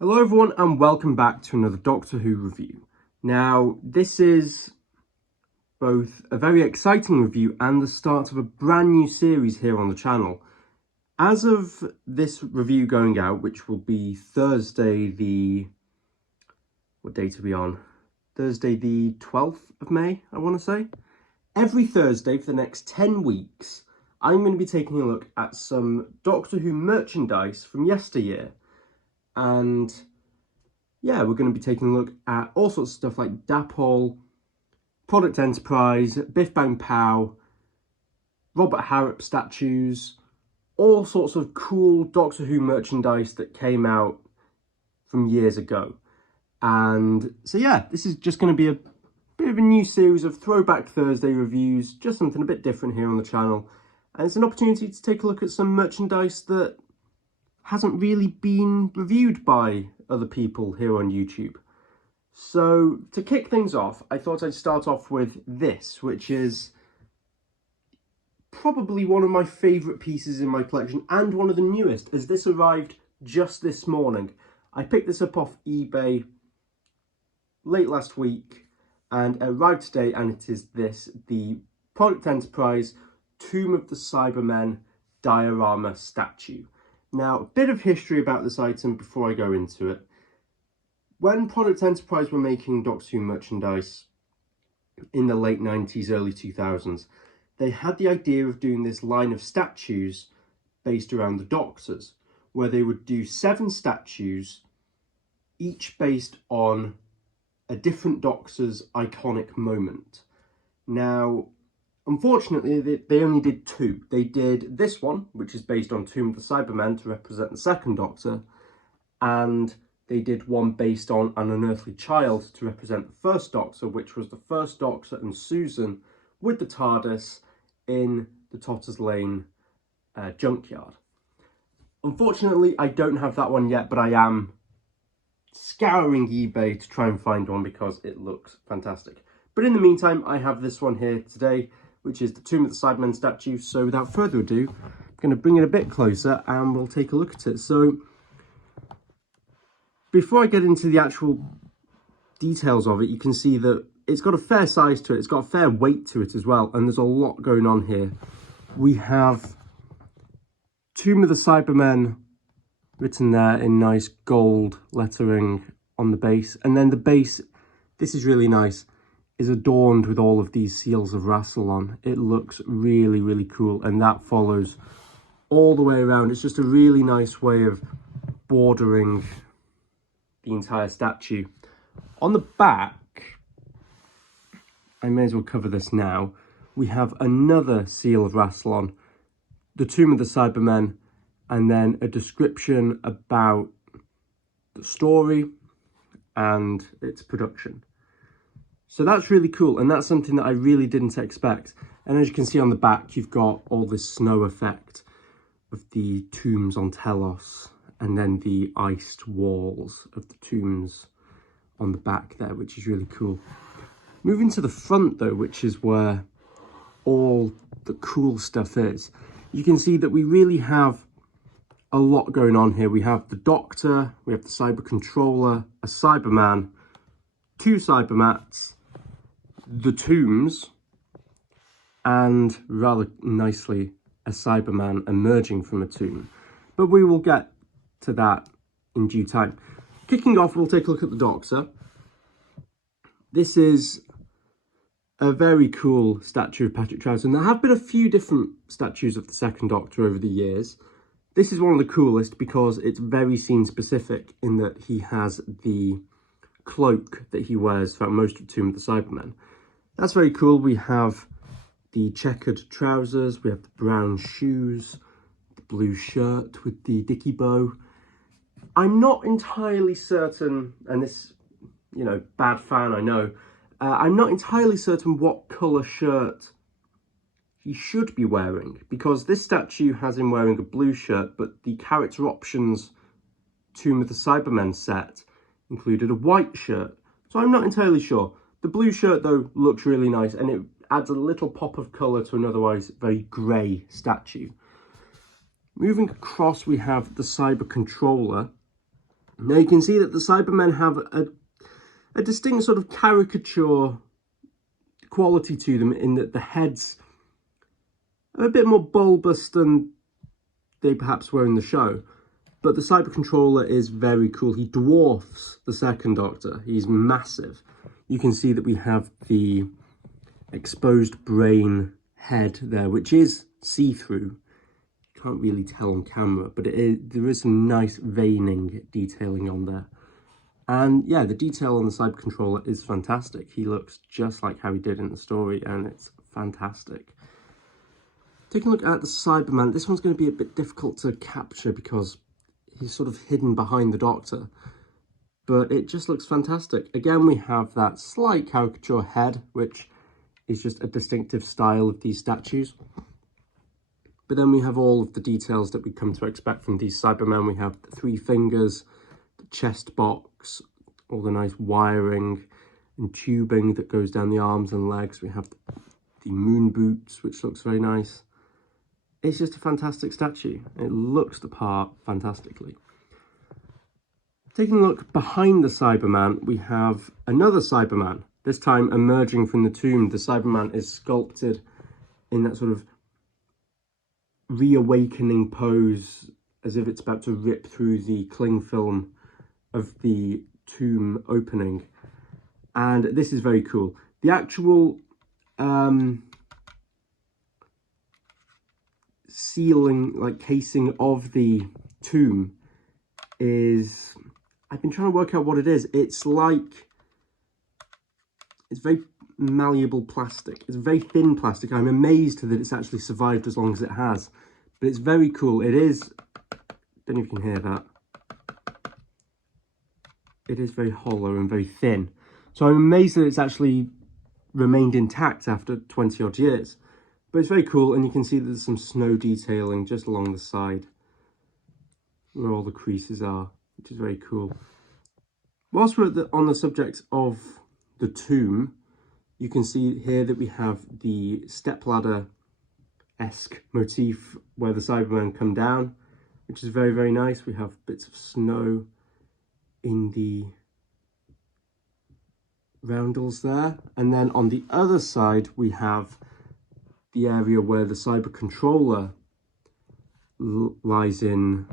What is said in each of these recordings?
Hello everyone and welcome back to another Doctor Who review. Now, this is both a very exciting review and the start of a brand new series here on the channel. As of this review going out, which will be Thursday what date are we on? Thursday the 12th of May, I want to say. Every Thursday for the next 10 weeks, I'm going to be taking a look at some Doctor Who merchandise from yesteryear. And yeah, we're going to be taking a look at all sorts of stuff like Dapol, Product Enterprise, Biff Bang Pow, Robert Harrop statues, all sorts of cool Doctor Who merchandise that came out from years ago. And so yeah, this is just going to be a bit of a new series of Throwback Thursday reviews, just something a bit different here on the channel. And it's an opportunity to take a look at some merchandise that hasn't really been reviewed by other people here on YouTube. So to kick things off, I thought I'd start off with this, which is probably one of my favourite pieces in my collection and one of the newest, as this arrived just this morning. I picked this up off eBay late last week and it arrived today, and it is this, the Product Enterprise Tomb of the Cybermen diorama statue. Now, a bit of history about this item before I go into it. When Product Enterprise were making Doctor Who merchandise in the late 90s, early 2000s, they had the idea of doing this line of statues based around the Doctors, where they would do 7 statues, each based on a different Doctor's iconic moment. Now, unfortunately, they only did 2. They did this one, which is based on Tomb of the Cybermen to represent the second Doctor, and they did one based on An Unearthly Child to represent the first Doctor, which was the first Doctor and Susan with the TARDIS in the Totters Lane junkyard. Unfortunately, I don't have that one yet, but I am scouring eBay to try and find one because it looks fantastic. But in the meantime, I have this one here today, which is the Tomb of the Cybermen statue. So without further ado, I'm going to bring it a bit closer and we'll take a look at it. So before I get into the actual details of it, you can see that it's got a fair size to it. It's got a fair weight to it as well. And there's a lot going on here. We have Tomb of the Cybermen written there in nice gold lettering on the base. And then the base, this is really nice, is adorned with all of these seals of Rassilon. It looks really, really cool. And that follows all the way around. It's just a really nice way of bordering the entire statue. On the back, I may as well cover this now, we have another seal of Rassilon, the Tomb of the Cybermen, and then a description about the story and its production. So that's really cool, and that's something that I really didn't expect. And as you can see on the back, you've got all this snow effect of the tombs on Telos, and then the iced walls of the tombs on the back there, which is really cool. Moving to the front though, which is where all the cool stuff is, you can see that we really have a lot going on here. We have the Doctor, we have the Cyber Controller, a Cyberman, 2 Cybermats, the tombs, and rather nicely a Cyberman emerging from a tomb. But we will get to that in due time. Kicking off, we'll take a look at the Doctor. This is a very cool statue of Patrick Troughton. And there have been a few different statues of the second Doctor over the years. This is one of the coolest because it's very scene specific in that he has the cloak that he wears throughout most of Tomb of the Cybermen. That's very cool. We have the checkered trousers, we have the brown shoes, the blue shirt with the dicky bow. I'm not entirely certain, and this, you know, bad fan, I know, I'm not entirely certain what colour shirt he should be wearing, because this statue has him wearing a blue shirt, but the character options Tomb of the Cybermen set included a white shirt, so I'm not entirely sure. The blue shirt though looks really nice, and it adds a little pop of colour to an otherwise very grey statue. Moving across, we have the Cyber Controller, Now you can see that the Cybermen have a distinct sort of caricature quality to them, in that the heads are a bit more bulbous than they perhaps were in the show. But the Cyber Controller is very cool. He dwarfs the second Doctor. He's massive. You can see that we have the exposed brain head there, which is see-through. Can't really tell on camera, but there is some nice veining detailing on there. And yeah, the detail on the Cyber Controller is fantastic. He looks just like how he did in the story, and it's fantastic. Taking a look at the Cyberman, this one's going to be a bit difficult to capture because he's sort of hidden behind the Doctor, but it just looks fantastic. Again, we have that slight caricature head, which is just a distinctive style of these statues. But then we have all of the details that we come to expect from these Cybermen. We have the 3 fingers, the chest box, all the nice wiring and tubing that goes down the arms and legs. We have the moon boots, which looks very nice. It's just a fantastic statue. It looks the part fantastically. Taking a look behind the Cyberman, we have another Cyberman. This time emerging from the tomb, the Cyberman is sculpted in that sort of reawakening pose, as if it's about to rip through the cling film of the tomb opening. And this is very cool. The actual ceiling, like casing of the tomb is, I've been trying to work out what it is. It's very malleable plastic. It's very thin plastic. I'm amazed that it's actually survived as long as it has, but it's very cool. It is, don't know if you can hear that. It is very hollow and very thin. So I'm amazed that it's actually remained intact after 20 odd years. But it's very cool, and you can see that there's some snow detailing just along the side where all the creases are, which is very cool. Whilst we're on the subject of the tomb, you can see here that we have the stepladder-esque motif where the Cybermen come down, which is very, very nice. We have bits of snow in the roundels there. And then on the other side, we have the area where the Cyber Controller lies in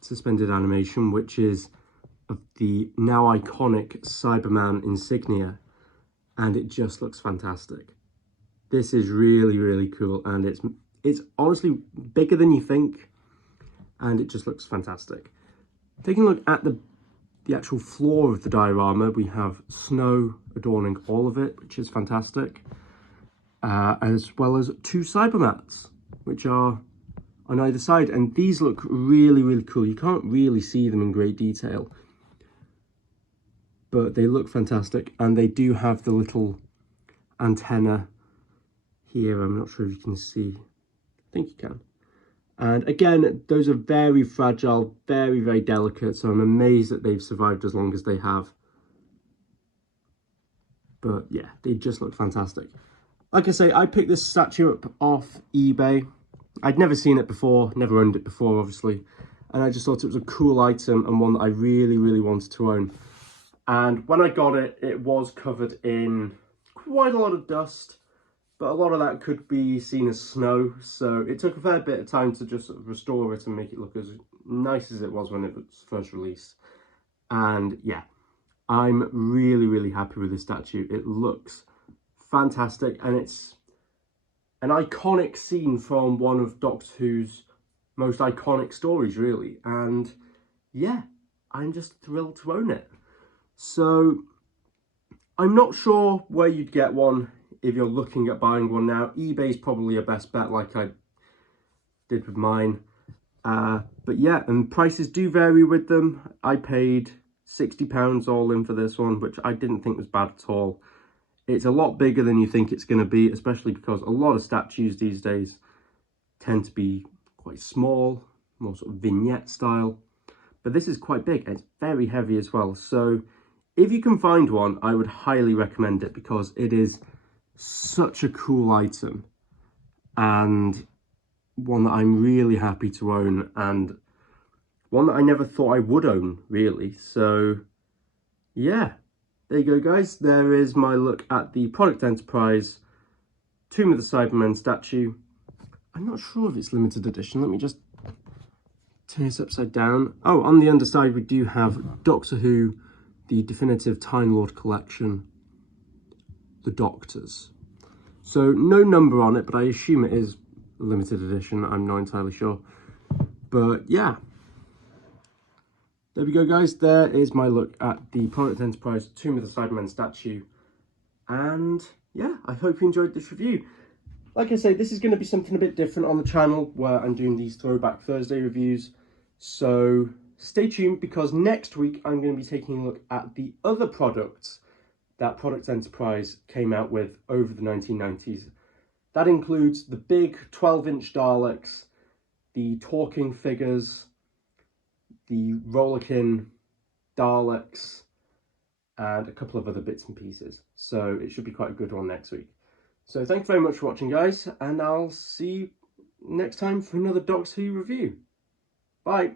suspended animation, which is of the now iconic Cyberman insignia, and it just looks fantastic. This is really, really cool, and it's honestly bigger than you think, and it just looks fantastic. Taking a look at the actual floor of the diorama, we have snow adorning all of it, which is fantastic, as well as 2 Cybermats, which are on either side, and these look really, really cool. You can't really see them in great detail, but they look fantastic, and they do have the little antenna here. I'm not sure if you can see. I think you can. And again, those are very fragile, very, very delicate, so I'm amazed that they've survived as long as they have. But yeah, they just look fantastic. Like I say, I picked this statue up off eBay. I'd never seen it before, never owned it before, obviously. And I just thought it was a cool item and one that I really, really wanted to own. And when I got it, it was covered in quite a lot of dust, but a lot of that could be seen as snow. So it took a fair bit of time to just sort of restore it and make it look as nice as it was when it was first released. And yeah, I'm really, really happy with this statue. It looks fantastic, and it's an iconic scene from one of Doctor Who's most iconic stories, really. And yeah, I'm just thrilled to own it. So I'm not sure where you'd get one if you're looking at buying one now. eBay's probably your best bet, like I did with mine. But yeah, and prices do vary with them. I paid £60 all in for this one, which I didn't think was bad at all. It's a lot bigger than you think it's going to be, especially because a lot of statues these days tend to be quite small, more sort of vignette style. But this is quite big, and it's very heavy as well. So if you can find one, I would highly recommend it, because it is such a cool item and one that I'm really happy to own. And one that I never thought I would own, really. So, yeah. There you go, guys. There is my look at the Product Enterprise Tomb of the Cybermen statue. I'm not sure if it's limited edition. Let me just turn this upside down. Oh, on the underside, we do have Doctor Who, the definitive Time Lord collection, The Doctors. So no number on it, but I assume it is a limited edition. I'm not entirely sure. But yeah. There we go, guys. There is my look at the Product Enterprise Tomb of the Cybermen statue. And yeah, I hope you enjoyed this review. Like I say, this is going to be something a bit different on the channel where I'm doing these Throwback Thursday reviews. So stay tuned, because next week I'm going to be taking a look at the other products that Product Enterprise came out with over the 1990s. That includes the big 12-inch Daleks, the talking figures, the Rollerkin Daleks, and a couple of other bits and pieces. So it should be quite a good one next week. So thank you very much for watching, guys, and I'll see you next time for another Doctor Who review. Bye.